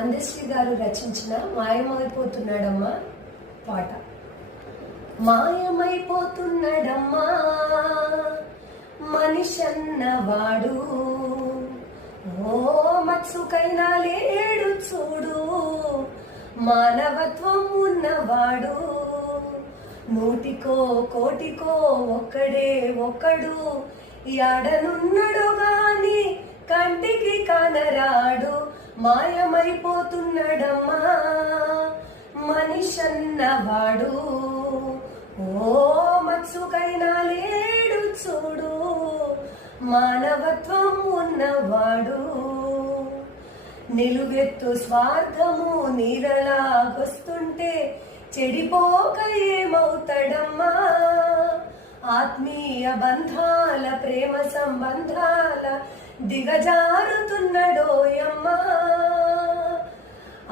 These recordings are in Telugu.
అందశ్రీ గారు రచించిన మాయమైపోతున్నాడమ్మా పాట. మాయమైపోతున్నాడమ్మా మనిషన్నవాడు, ఓ మత్సుకైనా లేడు చూడు, మానవత్వం ఉన్నవాడు. నూటికో కోటికో ఒక్కడే ఒక్కడు, యాడనున్నడు గాని కంటికి కానరాడు. మాయమైపోతున్నాడమ్మా మనిషన్నవాడు, ఓ మత్సుకైనా లేడు చూడు, మానవత్వం ఉన్నవాడు. నిలువెత్తు స్వార్థము నీరలాగొస్తుంటే చెడిపోక ఏమవుతాడమ్మా. ఆత్మీయ బంధాల ప్రేమ సంబంధాల దిగజారుతున్నడోయమ్మా.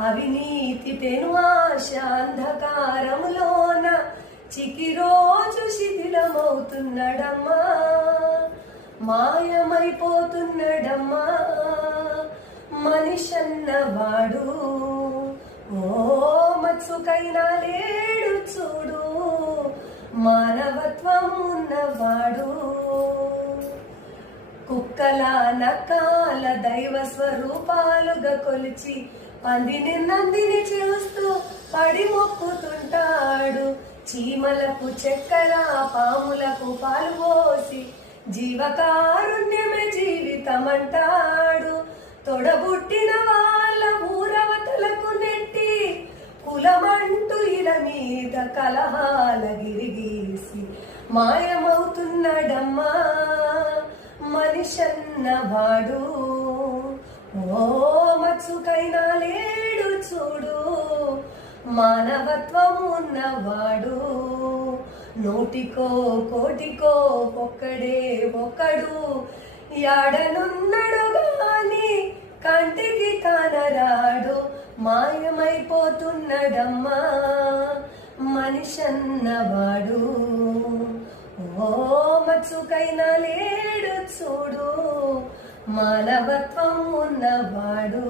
అవినీతి పెను ఆశ అంధకారములోన చికిరోజు శిథిలమవుతున్నాడమ్మా. మాయమైపోతున్నాడమ్మా మనిషన్నవాడు, ఓ మత్సుకైనా లేడు చూడు, మానవత్వం ఉన్నవాడు. కుక్కల నక్కాల దైవ స్వరూపాలుగా కొలిచి పందిని నందిని చూస్తూ పడి మొక్కుతుంటాడు. చీమలకు చక్కెర పాములకు పాలు పోసి జీవకారుణ్యమే జీవితమంటాడు. తొడబుట్టిన వాళ్ళ ఊరవతలకు నెట్టి కులమంటూ ఇల మీద కలహాల గిరిగీసి మాయమవుతున్నాడమ్మా మనిషన్నవాడు, ఓ మత్సుకైనా లేడు చూడు, మానవత్వం ఉన్నవాడు. నూటికో కోటికో ఒక్కడే ఒక్కడు, యాడనున్నడు గాని కంటికి కానరాడు. మాయమైపోతున్నాడమ్మా మనిషన్నవాడు, ఓ మత్సుకైనా లేడు చూడు, మానవత్వం ఉన్నవాడు.